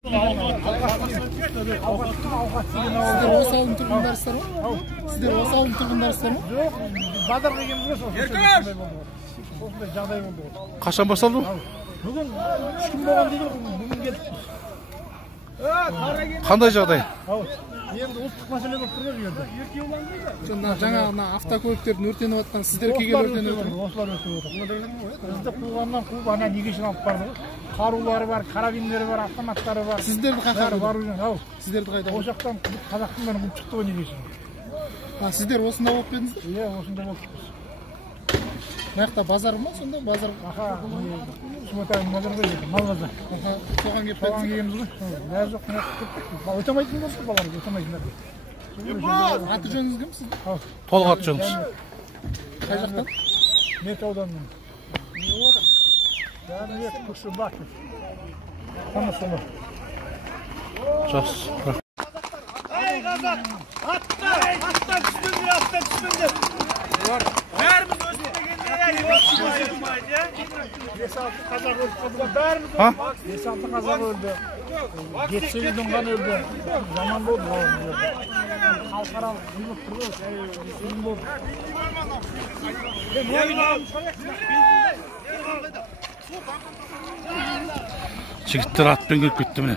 Сіздер осы ауылдың тұрғындарысыздар ма? Сіздер осы ауылдың тұрғындарысыздар ма? Жоқ, базарға келдіңіз ғой. Осындай жағдай болды. Қашан басталды? Бүгін 3 күн болған дейді, бүгін келдік. Қандай жағдай? Енді ұлттық мәселе болып тұр ғой жерде. Жаңа автокөліктердің өртеніп жатқан сіздер келген өртеніп отыр. Осылар өртеніп отыр. Бізді қуғаннан қуып ана негешін алып барды ғой. Қарулары бар, карабиндері бар, автоматтары бар. Сіздерді қақар бар жүрген. Сіздерді қайда? Ол жақтан қазақтың бәрін қуып шықты ғой негешін. Сіздер осында болып келдіңіздер? Иә, осында болдық. Мына жақта базар ма сонда? Базар. Шымотайын базар ғой еді, мал базар. Соған келіп Соған келгенбіз ғой. Бәрі жоқ, мына кеттік. Өте алмайтын болсын балалар, өте алмайтындар. Аты жөніңіз кім сіздің? Толғат жөніміз. Қай жақтан? Мет ауданынан. Бәрі күші бақы. Қана солар. Жақсы. Ай қазақ! Аттан түспеңдер! Бәріміз өстіп дегенде айырмайды. 5-6 қазақ өлді. Бәріміз өлді. 5-6 қазақ өлді. 7-8 дан өлді. Жаман болды. Халықаралық қиылып тұрды. Қиын болды. Жігіттер атпен келіп кетті міне.